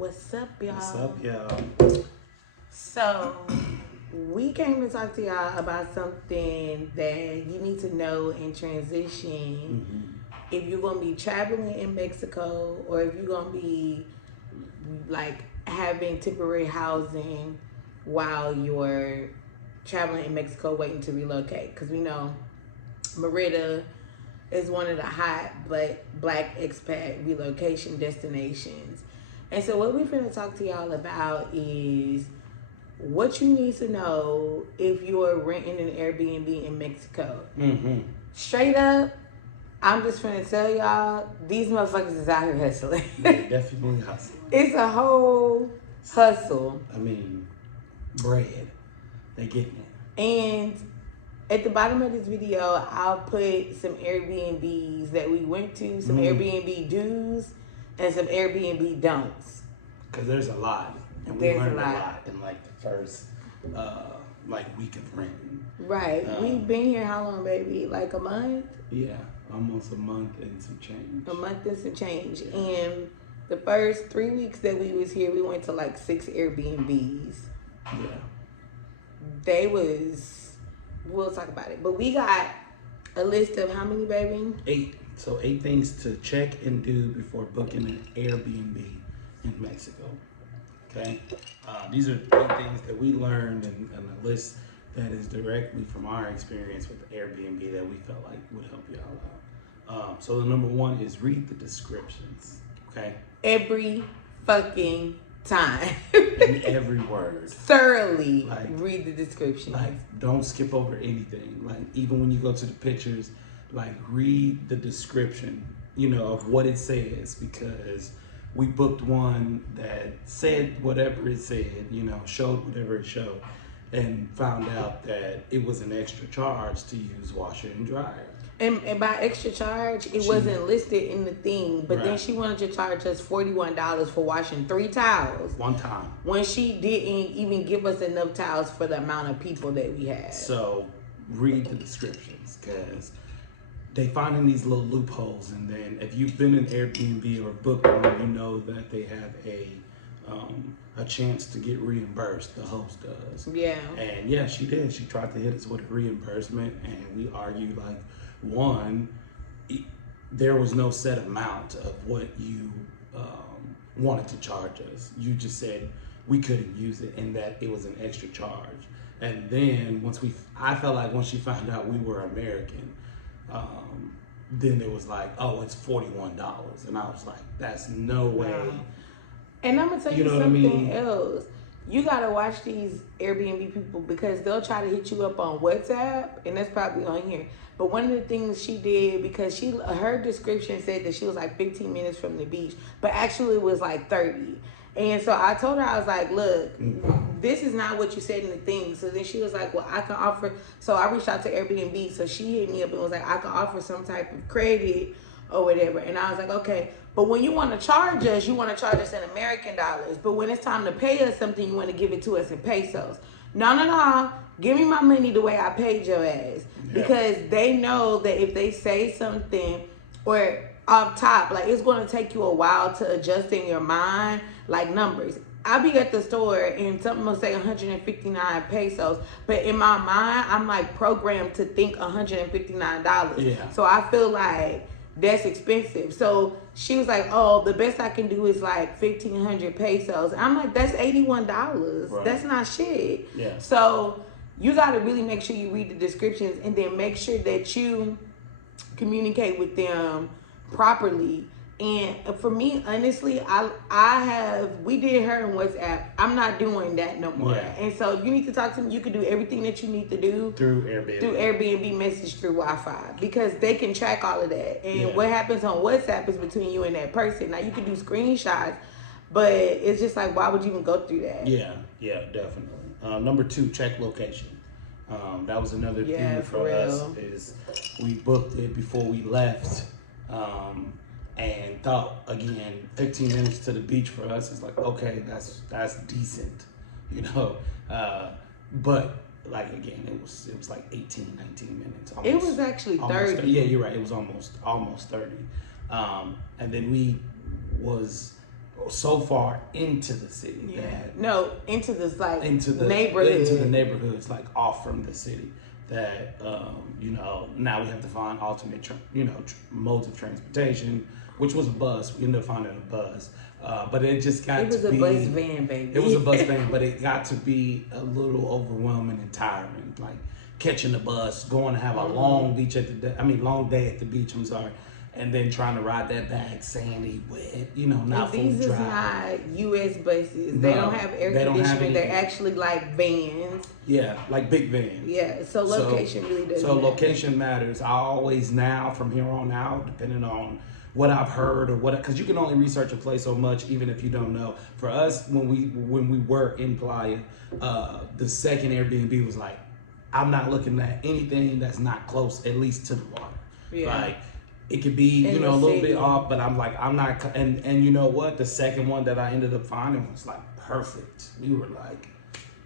What's up, y'all? What's up, y'all? So, we came to talk to y'all about something that you need to know in transition. If you're going to be traveling in Mexico or if you're going to be like having temporary housing while you're traveling in Mexico waiting to relocate. Because we know Mérida is one of the hot black expat relocation destinations. And so what we're going to talk to y'all about is what you need to know if you're renting an Airbnb in Mexico. Straight up, I'm just going to tell y'all, these motherfuckers is out here hustling. They definitely hustling. It's a whole hustle. I mean, bread. They getting it. And at the bottom of this video, I'll put some Airbnbs that we went to, some Airbnb do's, and some Airbnb don'ts. Because there's a lot. And we learned a lot in like the first week of renting. Right. We've been here how long, baby? Like a month? Yeah. Almost a month and some change. A month and some change. Yeah. And the first 3 weeks that we was here, we went to like 6 Airbnbs. Yeah. We'll talk about it. But we got a list of how many, baby? 8. So 8 things to check and do before booking an Airbnb in Mexico. Okay? These are 8 things that we learned and a list that is directly from our experience with Airbnb that we felt like would help y'all out. So the number 1 is read the descriptions. Okay? Every fucking time. And every word. Thoroughly read the description. Like, don't skip over anything. Like, even when you go to the pictures, like, read the description, of what it says, because we booked one that said whatever it said, showed whatever it showed, and found out that it was an extra charge to use washer and dryer. And by extra charge, it wasn't listed in the thing, but then she wanted to charge us $41 for washing 3 towels. One time. When she didn't even give us enough towels for the amount of people that we had. So, read the descriptions, because they finding these little loopholes, and then if you've been in Airbnb or booked one, you know that they have a chance to get reimbursed. The host does. Yeah. And yeah, she did. She tried to hit us with a reimbursement, and we argued like, one, there was no set amount of what you wanted to charge us. You just said we couldn't use it and that it was an extra charge. And then I felt like once she found out we were American, then it was like, oh, it's $41. And I was like, that's no way. And I'm going to tell you something else. You got to watch these Airbnb people, because they'll try to hit you up on WhatsApp, and that's probably on here. But one of the things she did, because her description said that she was like 15 minutes from the beach, but actually it was like 30. And so I told her, I was like, look, this is not what you said in the thing. So then she was like, well, I can offer. So I reached out to Airbnb. So she hit me up and was like, I can offer some type of credit or whatever. And I was like, okay. But when you want to charge us, you want to charge us in American dollars. But when it's time to pay us something, you want to give it to us in pesos. No. Give me my money the way I paid your ass. Because they know that if they say something or off top, like, it's going to take you a while to adjust in your mind, like numbers. I'll be at the store and something will say 159 pesos, but in my mind, I'm like programmed to think $159. Yeah. So I feel like that's expensive. So she was like, oh, the best I can do is like 1,500 pesos. I'm like, that's $81. Right. That's not shit. Yeah. So you got to really make sure you read the descriptions, and then make sure that you communicate with them properly. And for me, honestly, we did her in WhatsApp. I'm not doing that no more. Yeah. And so you need to talk to them. You can do everything that you need to do through Airbnb. Through Airbnb message through Wi-Fi, because they can track all of that. And what happens on WhatsApp is between you and that person. Now you can do screenshots, but it's just like, why would you even go through that? Yeah, definitely. Number 2, check location. That was another thing for us, is we booked it before we left. And thought, again, 15 minutes to the beach for us is like, okay, that's decent, but like, again, it was like 18, 19 minutes. It was actually 30. Yeah, you're right. It was almost 30. And then so far into the city into this like into the neighborhoods, like off from the city, that you know, now we have to find alternate modes of transportation, which was a bus. We ended up finding a bus, but it just got to be, it was a bus van, baby. It was a bus van, but it got to be a little overwhelming and tiring, like catching the bus, going to have a long day at the beach, I'm sorry, and then trying to ride that back, sandy, wet, you know, not fully dry. These is not U.S. buses. They don't have air conditioning. They're actually like vans. Yeah, like big vans. Yeah, so location really doesn't matter. Location matters. I always now, from here on out, depending on what I've heard or what, because you can only research a place so much, even if you don't know. For us, when we were in Playa, the second Airbnb was like, I'm not looking at anything that's not close, at least to the water. Yeah. Like, it could be, a little bit off, but I'm like, I'm not, and you know what? The second one that I ended up finding was like perfect. We were like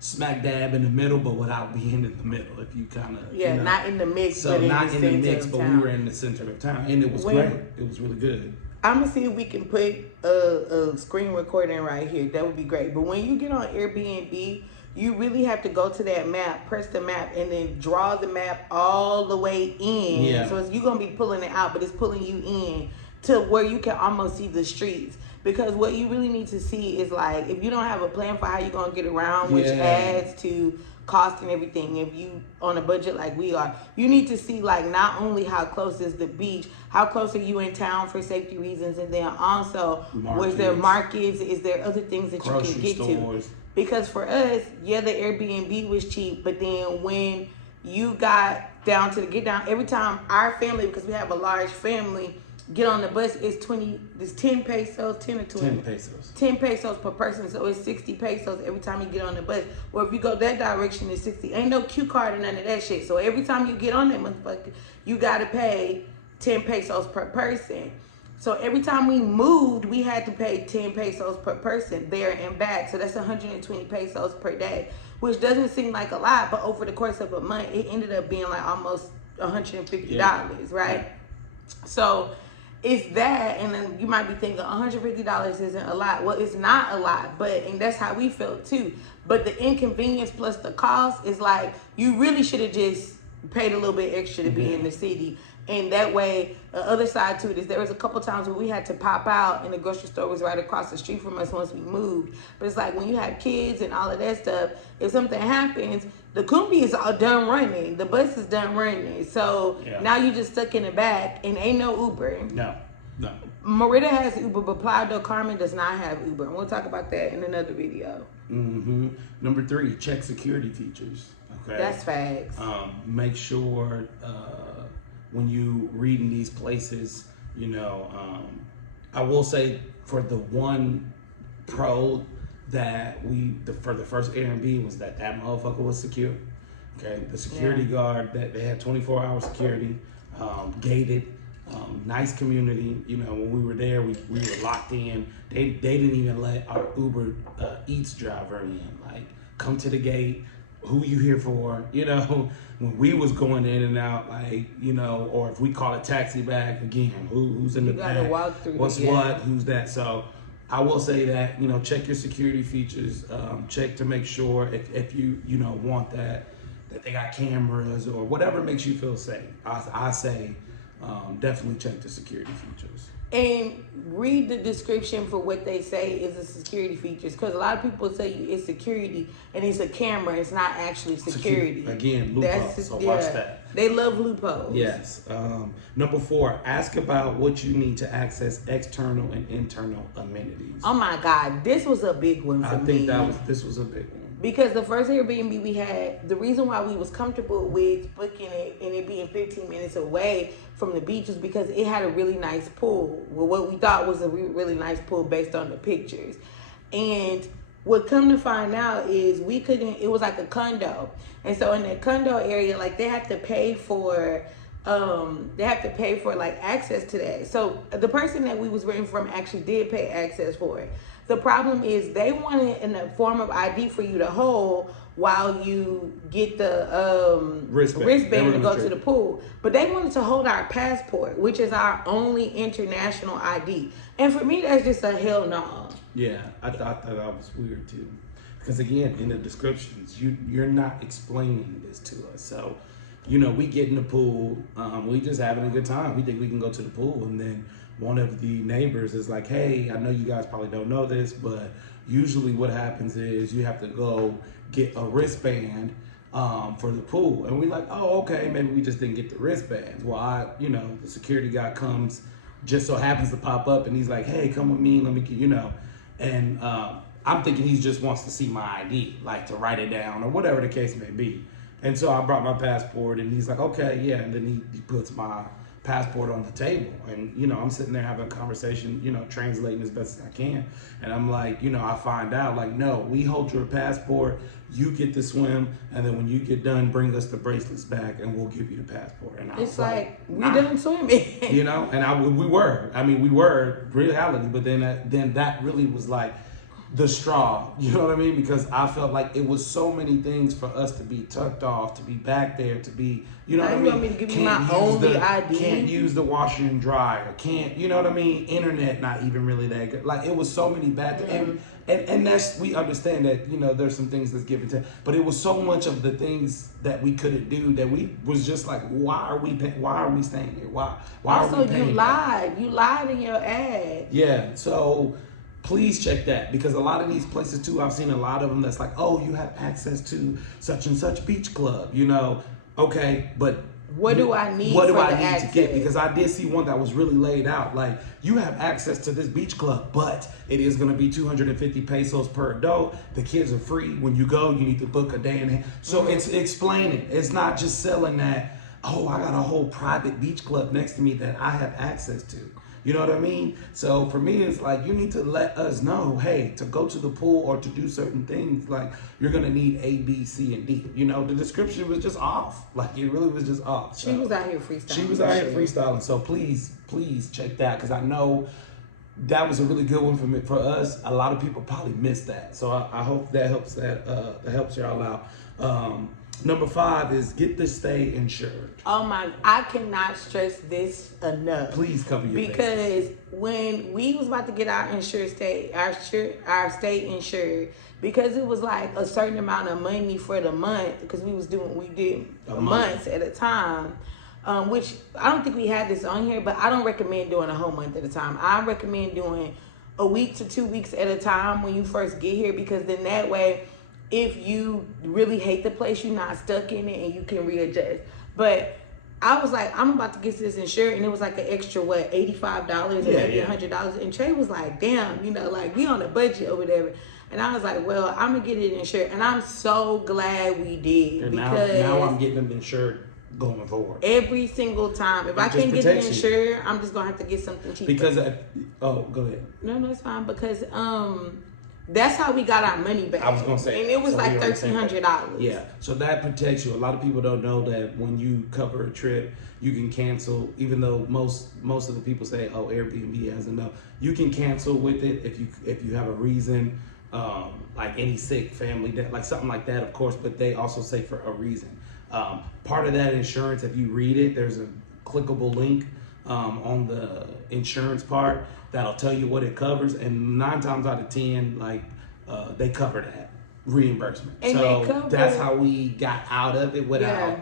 smack dab in the middle, but without being in the middle, if you kind of, not in the mix, so but not in the mix, but we were in the center of town, and it was great. It was really good. I'm gonna see if we can put a screen recording right here. That would be great. But when you get on Airbnb, you really have to go to that map, press the map, and then draw the map all the way in. Yeah. So you're going to be pulling it out, but it's pulling you in to where you can almost see the streets. Because what you really need to see is, like, if you don't have a plan for how you're going to get around, which adds to cost and everything, if you on a budget like we are, you need to see, like, not only how close is the beach, how close are you in town for safety reasons, and then also, was there markets, is there other things that you can get to? Because for us, the Airbnb was cheap, but then when you got down to every time our family, because we have a large family, get on the bus, it's 10 pesos, 10 or 20? 10 pesos. 10 pesos per person, so it's 60 pesos every time you get on the bus. Well, if you go that direction, it's 60. Ain't no Q card or none of that shit. So every time you get on that motherfucker, you gotta pay 10 pesos per person. So every time we moved, we had to pay 10 pesos per person there and back. So that's 120 pesos per day, which doesn't seem like a lot, but over the course of a month, it ended up being like almost $150, right? So it's that, and then you might be thinking $150 isn't a lot. Well, it's not a lot, and that's how we felt too. But the inconvenience plus the cost is like, you really should have just paid a little bit extra to be in the city. And that way, the other side to it is there was a couple times where we had to pop out and the grocery store was right across the street from us once we moved. But it's like when you have kids and all of that stuff, if something happens, the Kumbi is all done running. The bus is done running. So now you're just stuck in the back and ain't no Uber. No. Mérida has Uber, but Playa del Carmen does not have Uber. And we'll talk about that in another video. Number 3, check security features. Okay. That's facts. Make sure when you reading these places, I will say for the one pro that for the first Airbnb was that motherfucker was secure. Okay, the security guard, that they had 24-hour security, gated, nice community. When we were there, we were locked in. They didn't even let our Uber Eats driver in. Like, come to the gate. Who you here for? When we was going in and out, like, or if we call a taxi back again, who's in the back? You gotta walk through. What's what? Who's that? So I will say that, check your security features. Check to make sure if you want that they got cameras or whatever makes you feel safe. I say definitely check the security features. And read the description for what they say is the security features. Because a lot of people say it's security and it's a camera. It's not actually security. Again, loopholes. So watch that. They love loopholes. Yes. Number 4, ask about what you need to access external and internal amenities. Oh my God. This was a big one for me. I think this was a big one. Because the first Airbnb we had, the reason why we was comfortable with booking it and it being 15 minutes away from the beach was because it had a really nice pool. Well, what we thought was a really nice pool based on the pictures. And what come to find out is it was like a condo. And so in that condo area, like they have to pay for like access to that. So the person that we was renting from actually did pay access for it. The problem is they wanted in a form of ID for you to hold while you get the wristband to go to the pool. But they wanted to hold our passport, which is our only international ID. And for me, that's just a hell no. Yeah, I thought that was weird too. Because again, in the descriptions, you're not explaining this to us. So, we get in the pool, we just having a good time. We think we can go to the pool, and then one of the neighbors is like, "Hey, I know you guys probably don't know this, but usually what happens is you have to go get a wristband for the pool." And we're like, "Oh, okay, maybe we just didn't get the wristbands." Well, the security guy comes, just so happens to pop up, and he's like, "Hey, come with me, let me get," and I'm thinking he just wants to see my ID, like to write it down or whatever the case may be. And so I brought my passport, and he's like, "Okay, yeah." And then he puts my passport on the table, and I'm sitting there having a conversation, translating as best as I can. And I'm like, I find out like, "No, we hold your passport, you get to swim, and then when you get done, bring us the bracelets back and we'll give you the passport." And I it's was like we done swimming. And we were reality, but then that really was like the straw, you know what I mean? Because I felt like it was so many things for us to be tucked off, to be back there, to be, you know what I mean? You want me to give you my only ID? Can't use the washer and dryer, can't, you know what I mean? Internet not even really that good. Like, it was so many bad things. And that's, we understand that, there's some things that's given to, but it was so much of the things that we couldn't do that we was just like, why are we staying here? Why also, are we paying? You lied in your ad. Yeah, so please check that, because a lot of these places too, I've seen a lot of them that's like, "Oh, you have access to such and such beach club," okay, but what do I need to get? Because I did see one that was really laid out, like, "You have access to this beach club, but it is going to be 250 pesos per adult. The kids are free. When you go, you need to book a day in hand." So it's explaining. It's not just selling that, "Oh, I got a whole private beach club next to me that I have access to." You know what I mean? So for me, it's like, you need to let us know, hey, to go to the pool or to do certain things, like, you're going to need A, B, C, and D. The description was just off. Like, it really was just off. She was out here freestyling. So please check that, because I know that was a really good one for us. A lot of people probably missed that. So I hope that helps y'all out. Number 5 is get the stay insured. Oh my, I cannot stress this enough. Please cover your Because bases. when we was about to get our state insured, because it was like a certain amount of money for the month, because we did months at a time, which I don't think we had this on here, but I don't recommend doing a whole month at a time. I recommend doing a week to 2 weeks at a time when you first get here, because then that way, if you really hate the place, you're not stuck in it and you can readjust. But I was like, I'm about to get this insured, and it was like an extra, $85 or maybe $100. And Trey was like, damn, we on a budget or whatever. And I was like, well, I'm gonna get it insured. And I'm so glad we did. And because now I'm getting them insured going forward. Every single time. If I can't get it insured, I'm just gonna have to get something cheaper. Because go ahead. No, it's fine. Because that's how we got our money back. I was gonna say, and it was like $1,300. Yeah, so that protects you. A lot of people don't know that when you cover a trip, you can cancel. Even though most of the people say, "Oh, Airbnb has enough," you can cancel with it if you have a reason, like any sick family, like something like that, of course. But they also say for a reason. Part of that insurance, if you read it, there's a clickable link on the insurance part that'll tell you what it covers, and 9 times out of 10, they cover that reimbursement. And so that's how we got out of it without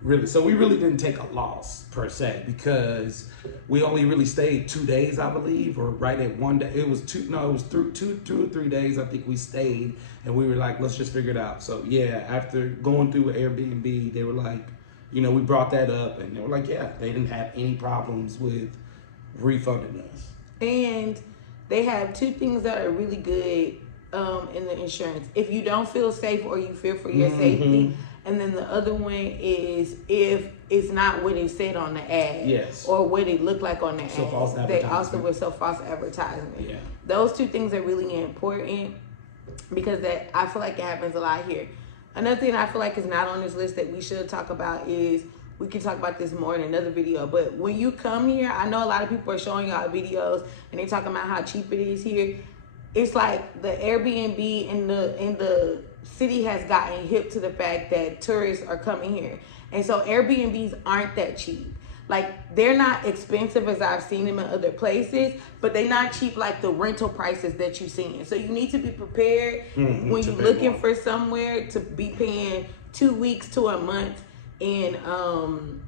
really. So we really didn't take a loss per se, because we only really stayed 2 days, I believe, or right at 1 day. It was 2 or 3 days. I think we stayed, and we were like, let's just figure it out. So yeah, after going through Airbnb, they were like, we brought that up, and they were like, yeah, they didn't have any problems with refunding us. And they have 2 things that are really good in the insurance. If you don't feel safe or you fear for your safety, and then the other one is if it's not what it said on the ad, or what it looked like on the ad. False advertisement. They also were false advertisement. Yeah. Those 2 things are really important, because I feel like it happens a lot here. Another thing I feel like is not on this list that we should talk about is, we can talk about this more in another video, but when you come here, I know a lot of people are showing y'all videos and they're talking about how cheap it is here. It's like the Airbnb in the city has gotten hip to the fact that tourists are coming here. And so Airbnbs aren't that cheap. Like, they're not expensive as I've seen them in other places, but they're not cheap like the rental prices that you're seeing. So you need to be prepared when you're looking for somewhere to be paying 2 weeks to a month in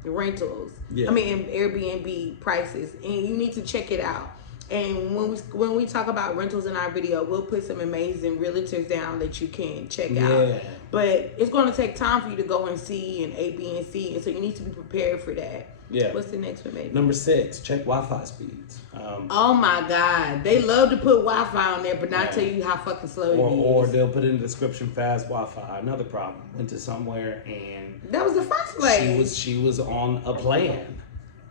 rentals. I mean, in Airbnb prices, and you need to check it out. And when we talk about rentals in our video, we'll put some amazing realtors down that you can check out. But it's going to take time for you to go and see and A, B, and C, and so you need to be prepared for that. Yeah. What's the next one, baby? Number 6, check Wi-Fi speeds. Oh my God, they love to put Wi-Fi on there, but not tell you how fucking slow it is. Or they'll put in the description fast Wi-Fi. Another problem. Went to somewhere and that was the first place. She was on a plan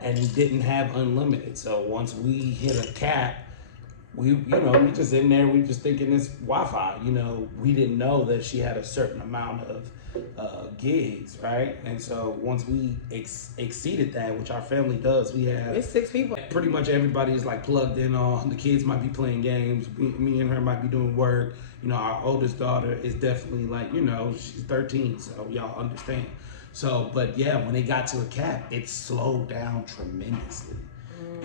and didn't have unlimited. So once we hit a cap, we just in there. We just thinking it's Wi-Fi. We didn't know that she had a certain amount of gigs, right? And so once we exceeded that, which our family does, we have it's 6 people. Pretty much everybody is like plugged in on. The kids might be playing games. Me and her might be doing work. Our oldest daughter is definitely like, she's 13, so y'all understand. So, but yeah, when it got to a cap, it slowed down tremendously.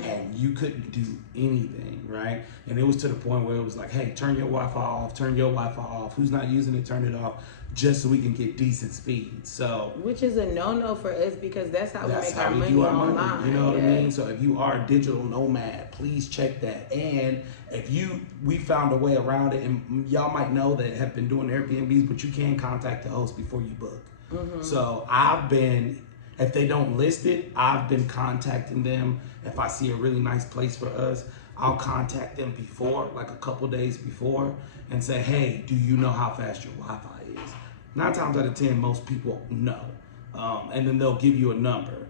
And you couldn't do anything, right? And it was to the point where it was like, hey, turn your Wi-Fi off, turn your Wi-Fi off. Who's not using it, turn it off, just so we can get decent speed. So, which is a no-no for us because that's how we make our money online. You know what I mean? So if you are a digital nomad, please check that. And if we found a way around it, and y'all might know that have been doing Airbnbs, but you can contact the host before you book. So if they don't list it, I've been contacting them. If I see a really nice place for us, I'll contact them before, like a couple days before, and say, hey, do you know how fast your Wi-Fi is? 9 times out of 10, most people know. And then they'll give you a number.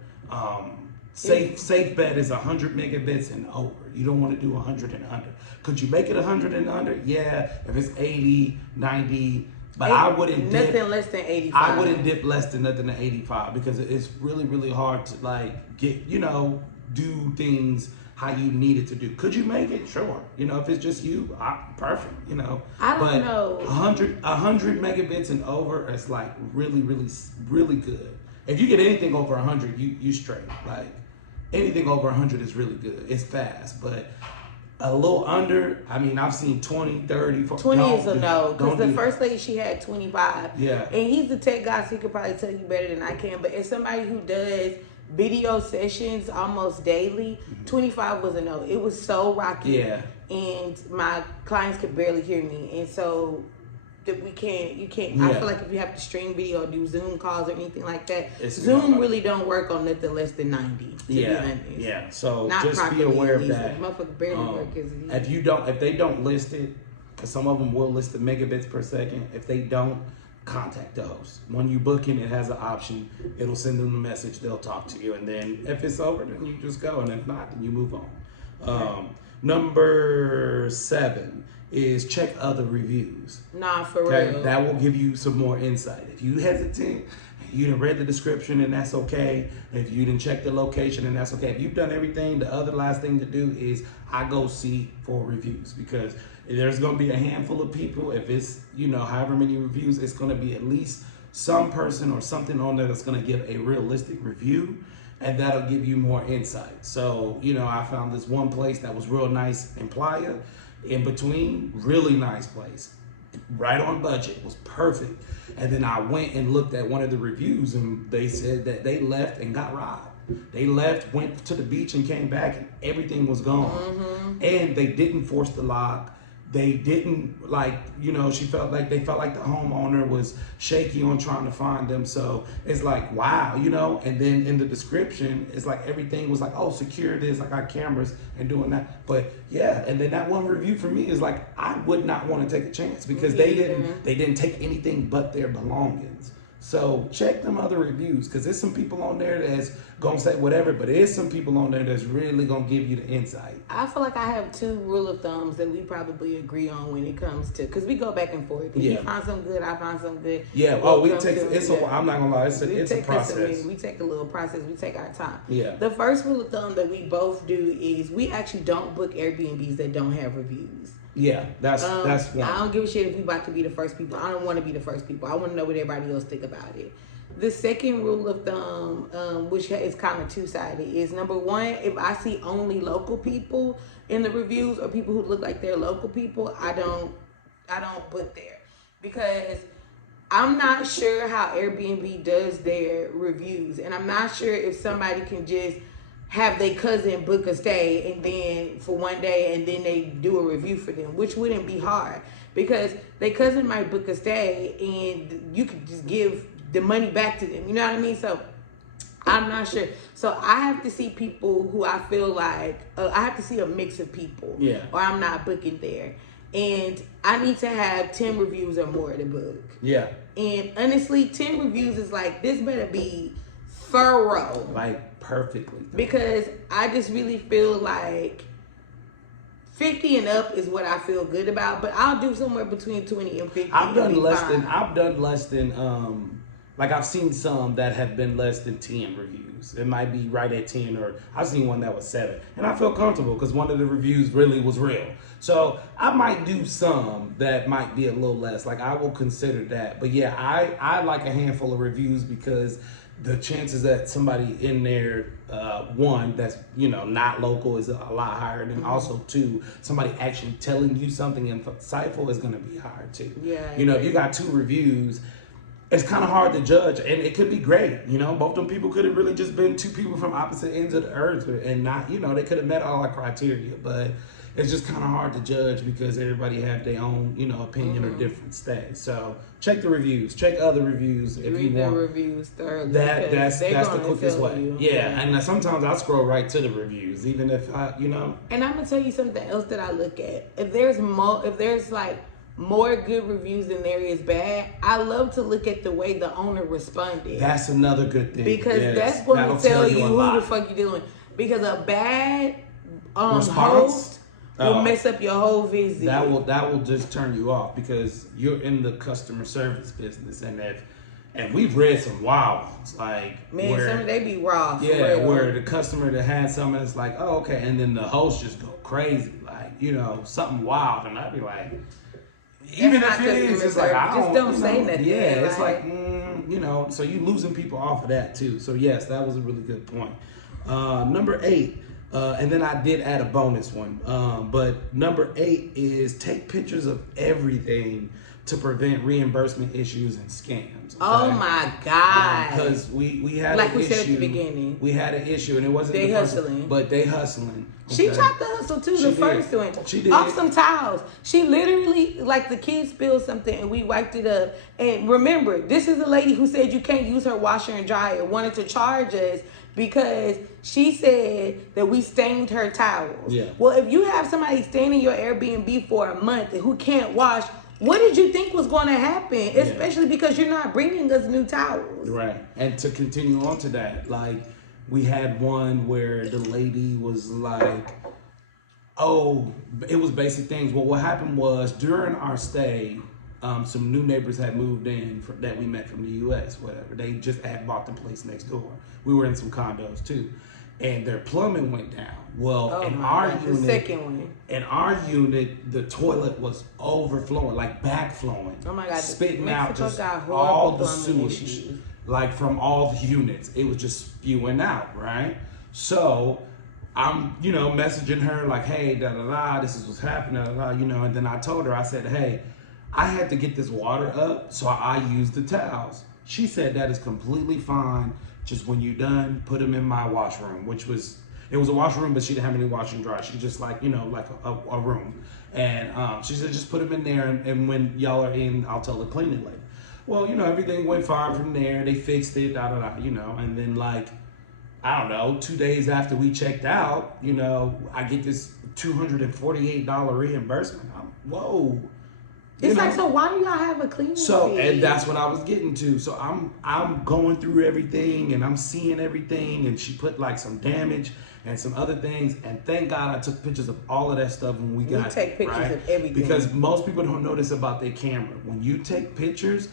Safe bet is 100 megabits and over. You don't want to do 100 and under. Could you make it 100 and under? Yeah, if it's 80, 90, but I wouldn't dip nothing less than 85. I wouldn't dip less than nothing than 85 because it's really, really hard to like get, do things how you need it to do. Could you make it? Sure. If it's just you, perfect. I don't know. 100 megabits and over is like really, really, really good. If you get anything over 100, you straight. Like anything over 100 is really good. It's fast, but a little under, I've seen 20, 30, 40. 20 is a no, because the first lady, she had 25. Yeah. And he's the tech guy, so he could probably tell you better than I can. But as somebody who does video sessions almost daily, 25 was a no. It was so rocky. Yeah. And my clients could barely hear me. And so that you can't. Yeah. I feel like if you have to stream video or do Zoom calls or anything like that, Zoom really don't work on nothing less than 90, to be honest. Yeah, so not just be aware of that. Motherfucker barely work if they don't list it, because some of them will list the megabits per second. If they don't, contact the host. When you book in, it has an option. It'll send them a message. They'll talk to you, and then if it's over, then you just go, and if not, then you move on. Number 7 is check other reviews. Nah, for real. That will give you some more insight. If you hesitant, you didn't read the description, and that's okay. If you didn't check the location, and that's okay. If you've done everything, the other last thing to do is I go see for reviews, because there's going to be a handful of people. If it's, however many reviews, it's going to be at least some person or something on there that's going to give a realistic review, and that'll give you more insight. So, I found this one place that was real nice in Playa. In between, really nice place, right on budget, was perfect. And then I went and looked at one of the reviews, and they said that they left and got robbed. They left, went to the beach, and came back, and everything was gone. And they didn't force the lock. They didn't they felt like the homeowner was shaky on trying to find them. So it's like, wow, and then in the description, it's like everything was like, oh, secure this, I got cameras and doing that. But yeah, and then that one review for me is like, I would not want to take a chance because they didn't take anything but their belongings. So check them other reviews, because there's some people on there that's gonna say whatever, but there's some people on there that's really gonna give you the insight. I feel like I have 2 rule of thumbs that we probably agree on when it comes to, because we go back and forth. If you find some good, I find some good. Yeah, I'm not gonna lie, it's a process. We take a little process, we take our time. Yeah. The first rule of thumb that we both do is we actually don't book Airbnbs that don't have reviews. Yeah, that's one. I don't give a shit if we about to be the first people. I don't want to be the first people. I want to know what everybody else think about it. The second rule of thumb, which is kind of two-sided, is number one, if I see only local people in the reviews or people who look like they're local people, I don't book there, because I'm not sure how Airbnb does their reviews, and I'm not sure if somebody can just have their cousin book a stay and then for one day and then they do a review for them, which wouldn't be hard, because their cousin might book a stay and you could just give the money back to them. You know what I mean? So I'm not sure. So I have to see people who I feel like, I have to see a mix of people, or I'm not booking there. And I need to have 10 reviews or more to book. Yeah. And honestly, 10 reviews is like, this better be thorough. Like perfectly. Because I just really feel like 50 and up is what I feel good about, but I'll do somewhere between 20 and 50. I've done less than like I've seen some that have been less than 10 reviews. It might be right at 10, or I've seen one that was 7. And I feel comfortable because one of the reviews really was real. So I might do some that might be a little less. Like I will consider that. But yeah, I like a handful of reviews because the chances that somebody in there, one, that's, you know, not local is a lot higher. And also, two, somebody actually telling you something insightful is going to be higher too. Yeah. You know, if you got 2 reviews, it's kind of hard to judge, and it could be great. You know, both of them people could have really just been 2 people from opposite ends of the earth, and not, you know, they could have met all our criteria, but it's just kind of hard to judge because everybody have their own, you know, opinion or different stay. So check the reviews, check other reviews if you want. Read the reviews thoroughly. That's the quickest way. You. Yeah, and sometimes I scroll right to the reviews, even if I, you know. And I'm gonna tell you something else that I look at. If there's like more good reviews than there is bad, I love to look at the way the owner responded. That's another good thing. Because that's going to tell you who the fuck you dealing with. Because a bad host will mess up your whole visit. That will just turn you off because you're in the customer service business, and we've read some wild ones, like some they be raw. Yeah, where the customer that had something, it's like, oh okay, and then the host just go crazy, like, you know, something wild, and I'd be like, even if it is, it's like, I don't say nothing. Yeah, it's like, you know, so you losing people off of that too. So yes, that was a really good point. Number 8. And then I did add a bonus one. But number 8 is take pictures of everything to prevent reimbursement issues and scams. Okay? Oh my God. Because we had like an we issue. said at the beginning. We had an issue, and it wasn't they hustling. But they hustling. Okay. She tried to hustle too, the first one. She did. Off some towels. She literally, like, the kids spilled something and we wiped it up. And remember, this is a lady who said you can't use her washer and dryer, wanted to charge us because she said that we stained her towels. Yeah. Well, if you have somebody staying in your Airbnb for a month who can't wash, what did you think was going to happen? Especially because you're not bringing us new towels. Right. And to continue on to that, like, we had one where the lady was like, oh, it was basic things. Well, what happened was during our stay, some new neighbors had moved in that we met from the U.S., whatever. They just had bought the place next door. We were in some condos too. And their plumbing went down. Well, in our unit, the toilet was overflowing, like backflowing. Oh my God. Spitting out just all the sewage. Like from all the units. It was just spewing out, right? So I'm, you know, messaging her like, hey, this is what's happening, you know, and then I told her, I said, hey, I had to get this water up, so I used the towels. She said that is completely fine. Just when you're done, put them in my washroom, it was a washroom, but she didn't have any wash and dry. She just like, you know, like a room. And she said, just put them in there, and when y'all are in, I'll tell the cleaning lady. Well, you know, everything went fine from there. They fixed it, you know, and then like, I don't know, 2 days after we checked out, you know, I get this $248 reimbursement. Whoa. It's like, so why do y'all have a cleaning fee? And that's what I was getting to. So I'm going through everything and I'm seeing everything, and she put like some damage and some other things, and thank God I took pictures of all of that stuff when we got here. We take pictures of everything. Because most people don't notice about their camera. When you take pictures,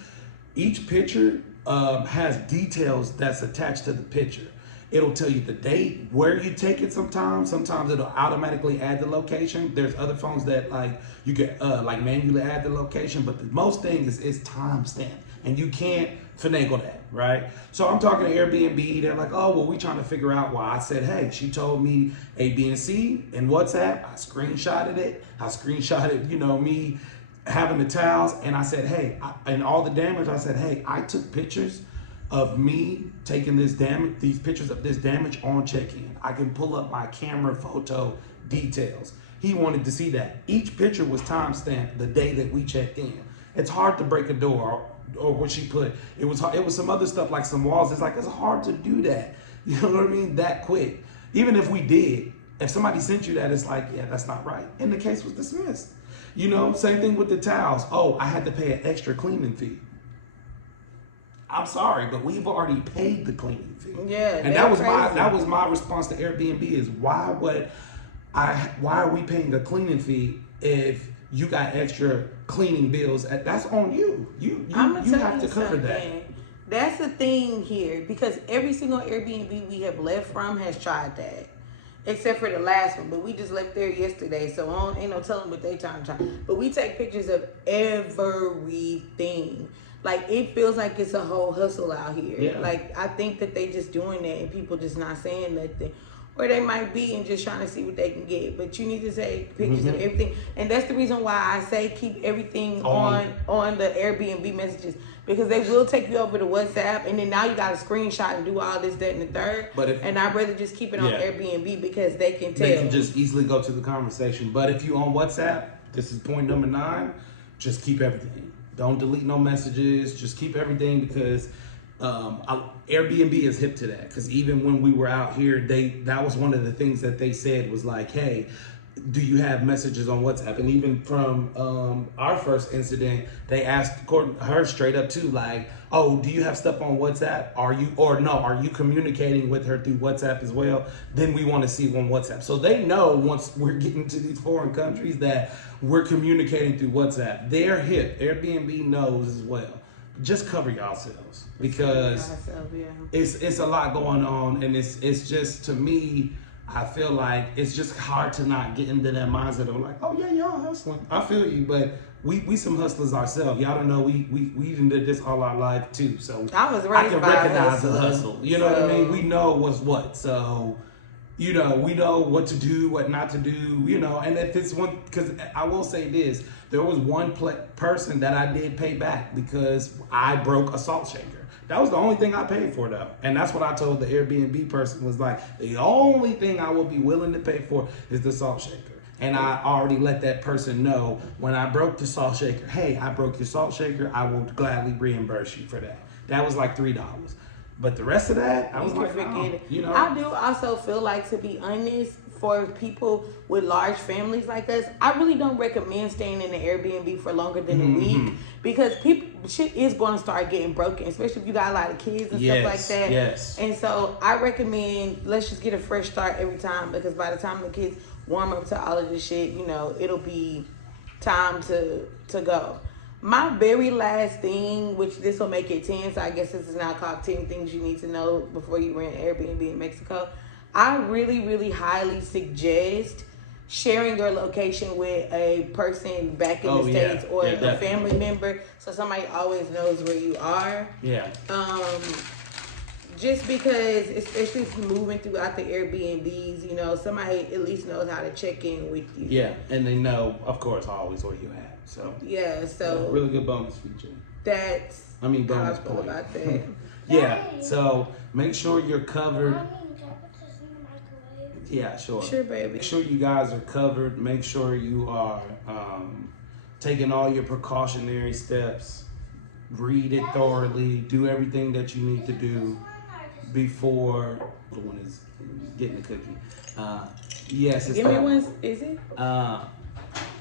each picture has details that's attached to the picture. It'll tell you the date, where you take it sometimes. Sometimes it'll automatically add the location. There's other phones that like you can like manually add the location, but the most thing is timestamp. And you can't finagle that, right? So I'm talking to Airbnb. They're like, oh, well, we trying to figure out why. I said, hey, she told me A, B, and C in WhatsApp. I screenshotted it. I screenshotted, me having the towels. And I said, hey, and all the damage, I said, hey, I took pictures of me taking these pictures of this damage on check-in. I can pull up my camera photo details. He wanted to see that. Each picture was timestamped the day that we checked in. It's hard to break a door, or what she put. It was some other stuff like some walls. It's hard to do that. You know what I mean? That quick. Even if we did, if somebody sent you that, it's like, yeah, that's not right. And the case was dismissed. Same thing with the towels. Oh, I had to pay an extra cleaning fee. I'm sorry, but we've already paid the cleaning fee. Yeah, and that was my response to Airbnb is why are we paying a cleaning fee if you got extra cleaning bills? That's on you. You have to cover that. That's the thing here, because every single Airbnb we have left from has tried that, except for the last one. But we just left there yesterday, so ain't no telling what they trying to try. But we take pictures of everything. Like, it feels like it's a whole hustle out here. Yeah. Like, I think that they just doing that and people just not saying nothing. Or they might be and just trying to see what they can get. But you need to take pictures of everything. And that's the reason why I say keep everything on the Airbnb messages. Because they will take you over to WhatsApp. And then now you got to screenshot and do all this, that, and the third. And I'd rather just keep it on Airbnb because they can tell. They can just easily go to the conversation. But if you on WhatsApp, this is point number 9, just keep everything. Don't delete no messages. Just keep everything, because Airbnb is hip to that. Because even when we were out here, that was one of the things that they said was like, hey, do you have messages on WhatsApp? And even from our first incident, they asked her straight up too, like, oh, do you have stuff on WhatsApp? Are you communicating with her through WhatsApp as well? Then we want to see on WhatsApp. So they know once we're getting to these foreign countries that we're communicating through WhatsApp. They're hip. Airbnb knows as well. Just cover yourselves, because it's a lot going on, and it's just, to me, I feel like it's just hard to not get into that mindset of like, oh yeah, y'all hustling. I feel you, but we some hustlers ourselves. Y'all don't know we even did this all our life too. So I can recognize the hustle. You know what I mean? We know what's what. So we know what to do, what not to do. And if it's one, because I will say this, there was one person that I did pay back because I broke a salt shaker. That was the only thing I paid for, though. And that's what I told the Airbnb person, was like, the only thing I will be willing to pay for is the salt shaker. And I already let that person know when I broke the salt shaker, hey, I broke your salt shaker, I will gladly reimburse you for that. That was like $3. But the rest of that, I was like, oh, I do also feel like, to be honest, for people with large families like us, I really don't recommend staying in the Airbnb for longer than a week, because shit is going to start getting broken, especially if you got a lot of kids and stuff like that. Yes. And so I recommend, let's just get a fresh start every time, because by the time the kids warm up to all of this shit, it'll be time to go. My very last thing, which this will make it 10, so I guess this is now called 10 things you need to know before you rent Airbnb in Mexico. I really, really highly suggest sharing your location with a person back in the States, or a family member, so somebody always knows where you are. Yeah. Just because, especially if you're moving throughout the Airbnbs, somebody at least knows how to check in with you. Yeah, and they know, of course, always where you at. So yeah, so really good bonus feature. Bonus point about that. Yeah, so make sure you're covered. Yeah, sure. Sure, baby. Make sure you guys are covered. Make sure you are taking all your precautionary steps. Read it thoroughly. Do everything that you need to do before the one is getting the cookie. Yes, it's give me one. Is it?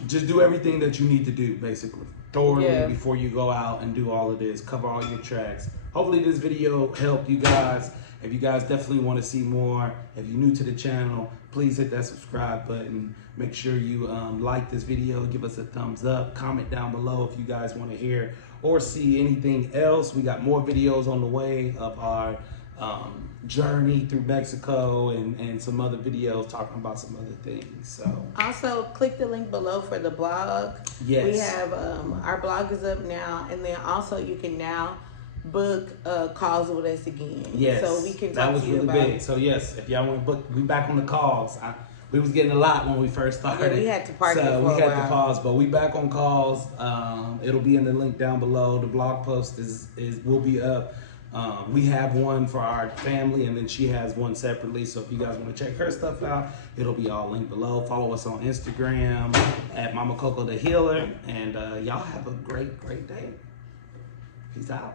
Just do everything that you need to do, basically, thoroughly before you go out and do all of this. Cover all your tracks. Hopefully this video helped you guys. If you guys definitely want to see more, if you're new to the channel, please hit that subscribe button. Make sure you like this video, give us a thumbs up, comment down below if you guys want to hear or see anything else. We got more videos on the way of our journey through Mexico and some other videos talking about some other things. So also click the link below for the blog. Yes. We have our blog is up now, and then also you can now book calls with us again. Yes, so we can talk that was to you really about big. So yes, if y'all want to book, we back on the calls. We was getting a lot when we first started. Yeah, we had to park it for we a had while. to pause, but we back on calls. It'll be in the link down below. The blog post will be up. We have one for our family, and then she has one separately. So if you guys want to check her stuff out, it'll be all linked below. Follow us on Instagram at Mama Coco the Healer, and y'all have a great day. Peace out.